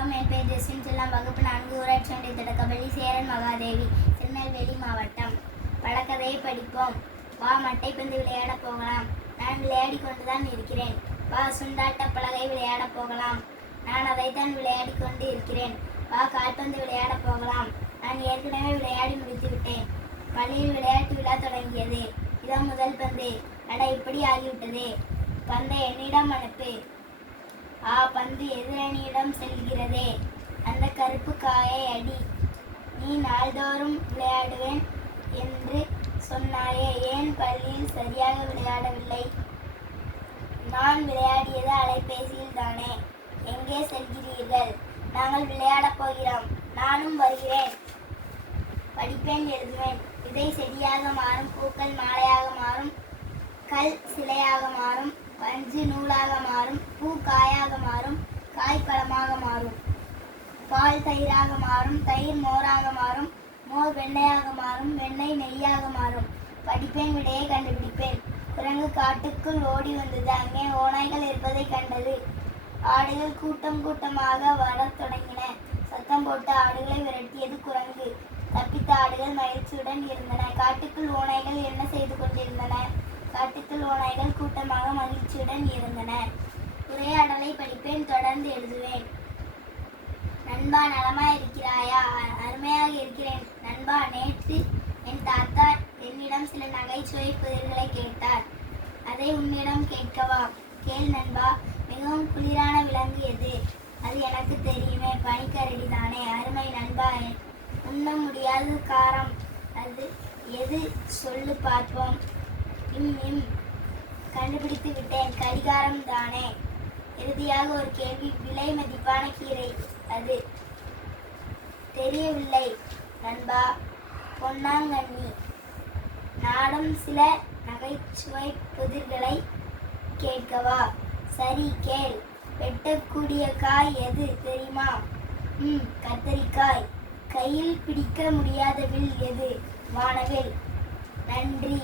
வணக்கம். என் பெயர் ஜெஸ்வின் செல்லம். வகுப்பு 4 ஊராட்சி ஒன்றிய தொடக்கப்பள்ளி சேரன் மகாதேவி, திருநெல்வேலி மாவட்டம். பழக்கதையை படிப்போம். வா, மட்டைப்பந்து விளையாட போகலாம். நான் விளையாடி கொண்டுதான் இருக்கிறேன். வா, சுண்டாட்ட பலகை விளையாட போகலாம். நான் அதைத்தான் விளையாடி கொண்டு இருக்கிறேன். வா, கால்பந்து விளையாட போகலாம். நான் ஏற்கனவே விளையாடி முடித்து விட்டேன். பள்ளியில் விளையாட்டு விழா தொடங்கியது. இதோ முதல் பந்து. அட, இப்படி ஆகிவிட்டதே. பந்தை என்னிடம் அனுப்பு. பந்து எதிரணியிடம் செல்கிறதே. அந்த கருப்பு காயை அடி. நீ நாள்தோறும் விளையாடுவேன் என்று சொன்னாயே, ஏன் பள்ளியில் சரியாக விளையாடவில்லை? நான் விளையாடியது அலைபேசியில் தானே. எங்கே செல்கிறீர்கள்? நாங்கள் விளையாடப் போகிறோம். நானும் வருகிறேன். படிப்பேன், எழுதுவேன். விதை செடியாக மாறும், பூக்கள் மாலையாக மாறும், கல் சிலையாக மாறும், பஞ்சு நூலாக மாறும், பூ காயாக மாறும், காய் பழமாக மாறும், பால் தயிராக மாறும், தயிர் மோராக மாறும், மோர் வெண்ணெயாக மாறும், வெண்ணெய் நெய்யாக மாறும். படிப்பேன், விடையை கண்டுபிடிப்பேன். குரங்கு காட்டுக்குள் ஓடி வந்தது. அங்கே ஓநாய்கள் இருப்பதை கண்டது. ஆடுகள் கூட்டம் கூட்டமாக வரத் தொடங்கின. சத்தம் போட்டு ஆடுகளை விரட்டியது குரங்கு. தப்பித்த ஆடுகள் மகிழ்ச்சியுடன் இருந்தன. காட்டுக்குள் ஓநாய்கள் என்ன செய்து கொண்டிருந்தன? காட்டுக்குள் ஓநாய்கள் கூட்டமாக மகிழ்ச்சியுடன் இருந்தன. உரையாடலை படிப்பேன், தொடர்ந்து எழுதுவேன். நண்பா, நலமாய் இருக்கிறாயா? அருமையாக இருக்கிறேன் நண்பா. நேற்று என் தாத்தா என்னிடம் சில நகைச்சுவை புதிர்களை கேட்டார். அதை உன்னிடம் கேட்கவா? கேள் நண்பா. மிகவும் குளிரான விலங்கு எது? அது எனக்கு தெரியுமே, பனிக்கரடி தானே. அருமை நண்பா. உண்ண முடியாத காரம் அது எது? சொல்லு பார்ப்போம். கண்டுபிடித்து விட்டேன், கடிகாரம் தானே. இறுதியாக ஒரு கேள்வி. விலை மதிப்பான கீரை அது? தெரியவில்லை நண்பா. பொன்னாங்கண்ணி. நாடும் சில நகைச்சுவை புதிர்களை கேட்கவா? சரி, கேள். வெட்டக்கூடிய காய் எது தெரியுமா? கத்தரிக்காய். கையில் பிடிக்க முடியாத வில் எது? வானவில். நன்றி.